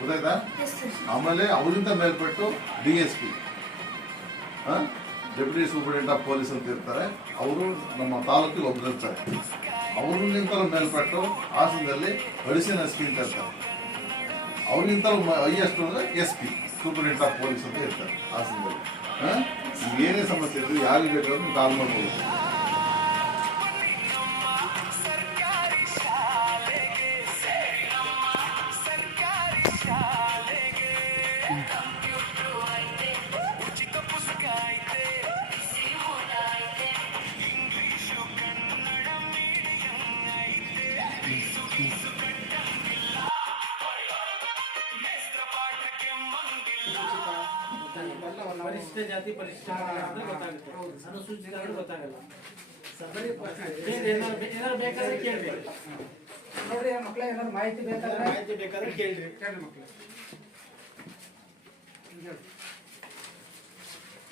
ಗೊತ್ತಾಯ್ತಾ? ಆಮೇಲೆ ಅವರಿಂದ ಮೇಲ್ಪಟ್ಟು DSP deputy superintendent of police ಅಂತ ಇರ್ತಾರೆ, ಅವರು ನಮ್ಮ ತಾಲೂಕಿಗೆ ಒಬ್ಬರಿರ್ತಾರೆ. ಅವ್ರಿಗಿಂತಲೂ ಮೇಲ್ಪಟ್ಟು ಹಾಸನದಲ್ಲಿ ಅಡಿಷನಲ್ SP ಅಂತ ಇರ್ತಾರೆ. ಅವ್ರಿಗಿಂತಲೂ ಹೈಯೆಸ್ಟ್ ಅಂದರೆ SP ಸೂಪರಿಂಟೆಂಡೆಂಟ್ ಆಫ್ ಪೊಲೀಸ್ ಅಂತ ಇರ್ತಾರೆ ಹಾಸನದಲ್ಲಿ. ಏನೇ ಸಮಸ್ಯೆ ಇದ್ರು ಯಾರಿಗೆ ಬೇಕಾದ್ರೂ ಕಾಲ್ ಮಾಡ್ಬೋದು. ಪರಿಶಿಷ್ಟ ಜಾತಿ ಪರಿಶಿಷ್ಟ ಅಂದ್ರೆ ಗೊತ್ತಾಗುತ್ತೆ, ಅನುಸೂಚಿತ ಗೊತ್ತಾಗಲ್ಲ. ಏನಾದ್ರು ಬೇಕಾದ್ರೆ ಕೇಳ್ಬೇಕು ನೋಡ್ರಿ ಮಕ್ಳ, ಏನಾದ್ರು ಮಾಹಿತಿ ಬೇಕಾದ್ರೆ ಕೇಳ್ರಿ ಮಕ್ಳು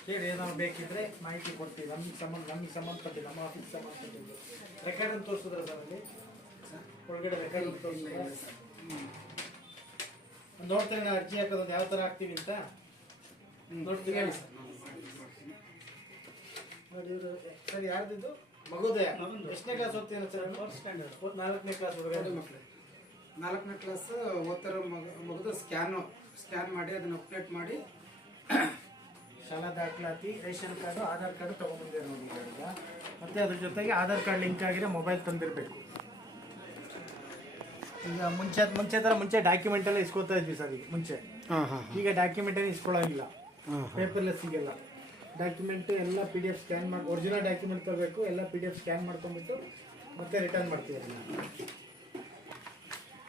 ಕೇಳಿ. ಏನಾದ್ರು ಬೇಕಿದ್ರೆ ಮಾಹಿತಿ ಕೊಡ್ತೀವಿ. ನಮಗೆ ಸಂಬಂಧಪಟ್ಟಿದ್ದು ನಮ್ಮ ಆಫೀಸ್ ಸಂಬಂಧಪಟ್ಟಿದ್ದು ರೆಕಾರ್ಡ್ ಅಂತ ತೋರಿಸಿದ್ರೆ ಸರ್ ಅಲ್ಲಿ ಒಳಗಡೆ ರೆಕಾರ್ಡ್ ಅಂತ ತೋರಿಸಿದ್ರೆ ನೋಡ್ತೇನೆ. ನಾವು ಅರ್ಜಿ ಹಾಕೋದು ಯಾವ ಥರ ಹಾಕ್ತೀವಿ ಅಂತ ನೋಡ್ತೀವಿ. ಸರ್ ಯಾರ್ದಿದ್ದು ಮಗುದಯ ಎಷ್ಟನೇ ಕ್ಲಾಸ್ ಓದ್ತೀರ ಸರ್? 4ನೇ ಕ್ಲಾಸ್ ಹುಡುಗರು ಮಕ್ಕಳು 4ನೇ ಕ್ಲಾಸ್ ಓದ್ತಿರೋ ಮಗುದು ಸ್ಕ್ಯಾನ್ ಮಾಡಿ ಅದನ್ನ ಅಪ್ಡೇಟ್ ಮಾಡಿ ಶಾಲಾ ದಾಖಲಾತಿ, ರೇಷನ್ ಕಾರ್ಡು, ಆಧಾರ್ ಕಾರ್ಡು ತೊಗೊಂಡ್ಬಂದಿರೋ ನೋಡಿ ಈಗ. ಮತ್ತೆ ಅದ್ರ ಜೊತೆಗೆ ಆಧಾರ್ ಕಾರ್ಡ್ ಲಿಂಕ್ ಆಗಿರೋ ಮೊಬೈಲ್ ತಂದಿರಬೇಕು. ಈಗ ಮುಂಚೆ ಡಾಕ್ಯುಮೆಂಟ್ ಎಲ್ಲ ಇಸ್ಕೊತಾ ಇದ್ವಿ ಸರ್. ಈಗ ಮುಂಚೆ ಈಗ ಡಾಕ್ಯುಮೆಂಟ್ ಏನು ಇಸ್ಕೊಳ್ಳೋಂಗಿಲ್ಲ, ಪೇಪರ್ಲೆಸ್ ಸಿಗಲ್ಲ. ಡಾಕ್ಯುಮೆಂಟ್ ಎಲ್ಲ PDF ಸ್ಕ್ಯಾನ್ ಮಾಡಿ, ಒರಿಜಿನಲ್ ಡಾಕ್ಯುಮೆಂಟ್ ತರಬೇಕು, ಎಲ್ಲ PDF ಸ್ಕ್ಯಾನ್ ಮಾಡ್ಕೊಂಡ್ಬಿಟ್ಟು ಮತ್ತೆ ರಿಟರ್ನ್ ಮಾಡ್ತೀವಿ ಅದನ್ನ.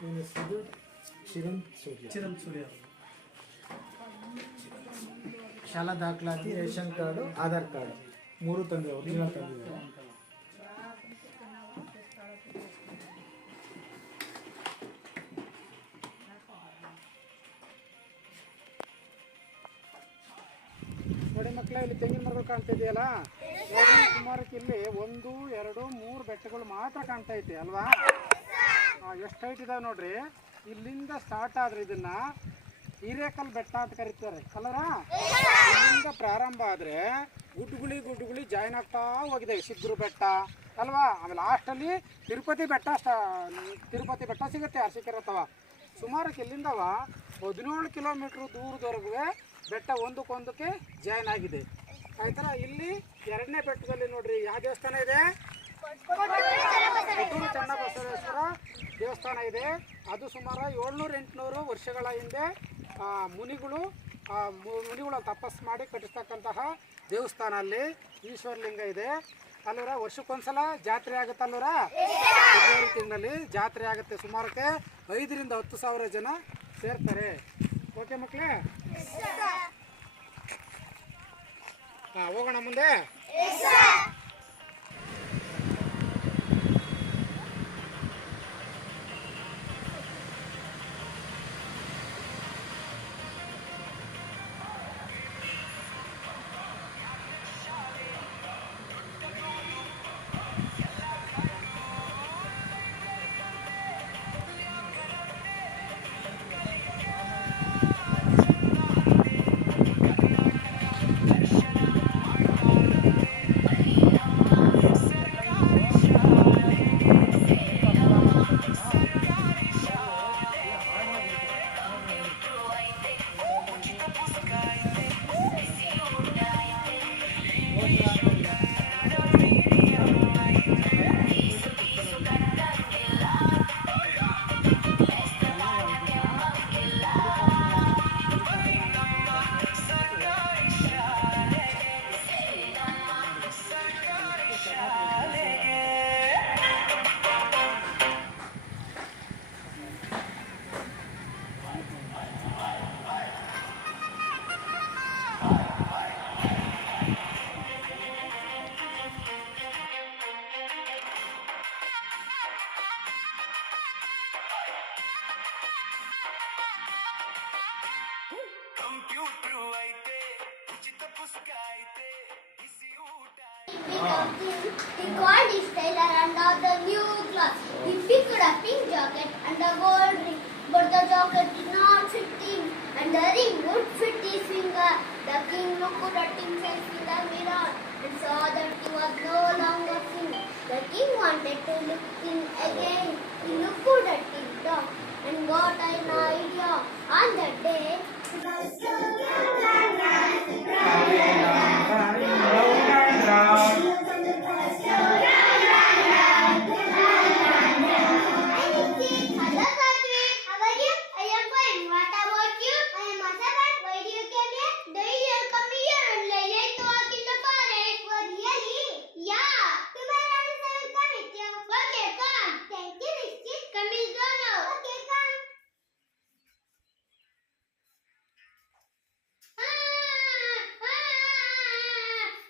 ಏನು ಹೆಸರು? ಚಿರಂ ಸೂರ್ಯ. ಶಾಲಾ ದಾಖಲಾತಿ, ರೇಷನ್ ಕಾರ್ಡು, ಆಧಾರ್ ಕಾರ್ಡು 3 ತಂದಿವೆ, ಒರಿಜಿನಲ್ ತಂದಿವೆ. ನೋಡಿ ಮಕ್ಕಳ, ಇಲ್ಲಿ ತೆಂಗಿನ ಮರಗಳು ಕಾಣ್ತಾ ಇದೆಯಲ್ಲ, ಸುಮಾರಕ್ಕೆ ಇಲ್ಲಿ 1, 2, 3 ಬೆಟ್ಟಗಳು ಮಾತ್ರ ಕಾಣ್ತಾ ಐತೆ ಅಲ್ವಾ? ಎಷ್ಟು ಹೈಟ್ ಇದಾವೆ ನೋಡ್ರಿ. ಇಲ್ಲಿಂದ ಸ್ಟಾರ್ಟ್ ಆದ್ರೆ ಇದನ್ನ ಹಿರೇಕಲ್ ಬೆಟ್ಟ ಅಂತ ಕರೀತಾರೆ ಅಲ್ಲರ. ಇಲ್ಲಿಂದ ಪ್ರಾರಂಭ ಆದ್ರೆ ಗುಡ್ಡುಗುಳಿ ಜಾಯಿನ್ ಆಗ್ತಾ ಹೋಗಿದೆ ಸಿಗ್ಗುರು ಬೆಟ್ಟ ಅಲ್ವಾ. ಆಮೇಲೆ ಲಾಸ್ಟಲ್ಲಿ ತಿರುಪತಿ ಬೆಟ್ಟ ಸಿಗುತ್ತೆ ಅರಸೀಕೆರೆ. ಸುಮಾರಕ್ಕೆ ಇಲ್ಲಿಂದವ 17 ಕಿಲೋಮೀಟ್ರ್ ದೂರದವರೆಗೂ ಬೆಟ್ಟ ಒಂದಕ್ಕೊಂದಕ್ಕೆ ಜಾಯಿನ್ ಆಗಿದೆ. ಆಯ್ತರ ಇಲ್ಲಿ 2ನೇ ಬೆಟ್ಟದಲ್ಲಿ ನೋಡ್ರಿ ಯಾವ ದೇವಸ್ಥಾನ ಇದೆ? ಕೊಟ್ಟೂರು ಚನ್ನಬಸವೇಶ್ವರ ದೇವಸ್ಥಾನ ಇದೆ. ಅದು ಸುಮಾರು 700-800 ವರ್ಷಗಳ ಹಿಂದೆ ಮುನಿಗಳು ತಪಸ್ಸು ಮಾಡಿ ಕಟ್ಟಿಸ್ತಕ್ಕಂತಹ ದೇವಸ್ಥಾನ. ಅಲ್ಲಿ ಈಶ್ವರಲಿಂಗ ಇದೆ ಅಲ್ಲೂರ. ವರ್ಷಕ್ಕೊಂದ್ಸಲ ಜಾತ್ರೆ ಆಗುತ್ತಲ್ಲೂರ, ಫೆಬ್ರವರಿ ತಿಂಗಳಲ್ಲಿ ಜಾತ್ರೆ ಆಗುತ್ತೆ. ಸುಮಾರಕ್ಕೆ 5ರಿಂದ 10 ಸಾವಿರ ಜನ ಸೇರ್ತಾರೆ. ಓಕೆ ಮಕ್ಕಳೇ, ಹೋಗೋಣ ಮುಂದೆ. He called his tailor and got the new cloth. He picked a pink jacket and a gold ring, but the jacket did not fit and the ring would fit his finger. The king looked at himself in the mirror and saw that he was no longer king. The king wanted to look in again. He looked at his dog and got an idea. On that day, hello Katri, how are you? I am fine. What about you? I am Asabat. Why do you come here? Daily you come here and like to walk in the forest. Oh really? Yeah. Tomorrow I will come with you. Okay, come. Thank you, Nishit. Come in now. Okay, come.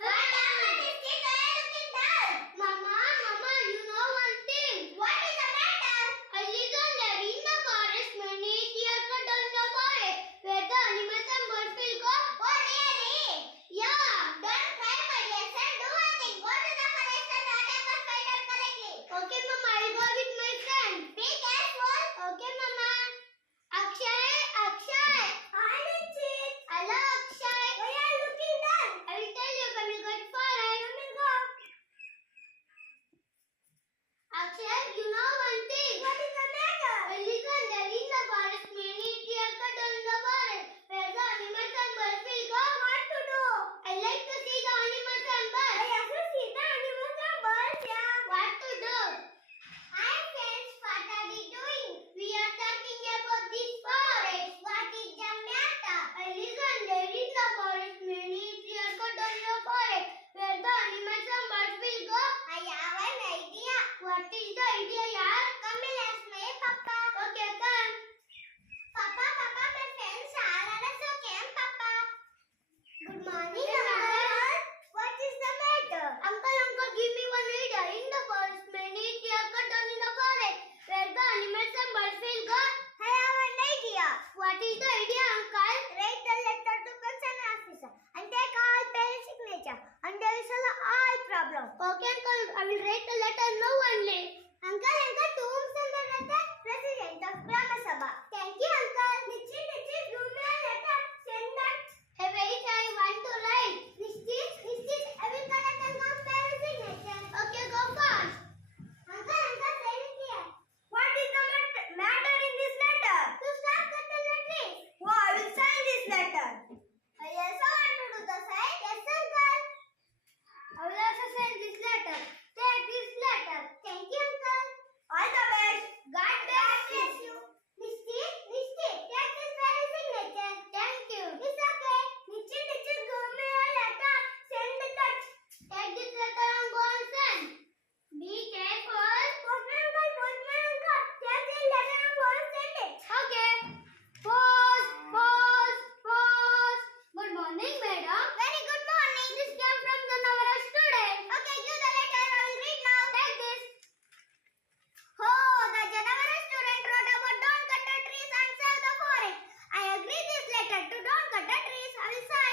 What happened, Nishit? Why are you looking down? Mama, you know one thing. What is the matter? I live there in the forest many years ago in the forest where the animals and birds will go. Oh really? Yeah. Don't cry, my dear son. Do one thing. Go to the forest and attack or find out correctly. Okay, Mama. I'll go with my friend. Be careful. Okay, Mama. Akshay. Hi, Nishit. Hello, Akshay. Why are you looking down? I will tell you when we go to forest. Come and go. Akshay, you know one thing. What is the matter? I live there in the forest many years ago in the forest where the animals and birds will go. What to do? I like to see the animals and birds. I also see the animals and birds, yeah. What to do? Hi friends, what are you doing? We are talking about this forest. What is the matter? I live there in the forest many years ago in the forest where the animals and birds will go. I have an idea. What is the idea, yaar? Come and ask my papa. Okay, come. Papa, my friends are also came, Papa. Good morning, Uncle. What is the matter? Uncle, give me one idea. In the forest, many trees cut down in the forest where the animals and birds will go. I have an idea. What is the idea, Uncle? Write a letter to concerned officer and take all parents' signature and they will solve all problem. Okay, Uncle. I will write a letter now only. Uncle, to whom send the letter? President of Brahma Sabha. Thank you, Uncle. Nishit, give me a letter. Send that. Hey, wait, I want to write. Nishit, I will collect and compare the signature. Okay, go fast. Uncle, sign it here. What is the matter in this letter? To stop cutting the trees. Oh, I will sign this letter. I also want to do the sign. Yes, Uncle. I will also sign this letter. Take this letter. Thank you, Uncle. All the best. God bless you. Nishit, take this very signature. Thank you. It's okay. Nishit, give me a letter. Send the touch. Take this letter and go and send. Be careful. Postman uncle. Take this letter and go and send it. Okay. Pause. Good morning, madam. Very good morning. This came from the Navara student. Okay, give the letter. I will read now. Take this. Oh, the Janavara student wrote about don't cut the trees and save the forest. I agree this letter to don't cut the trees. I will sign.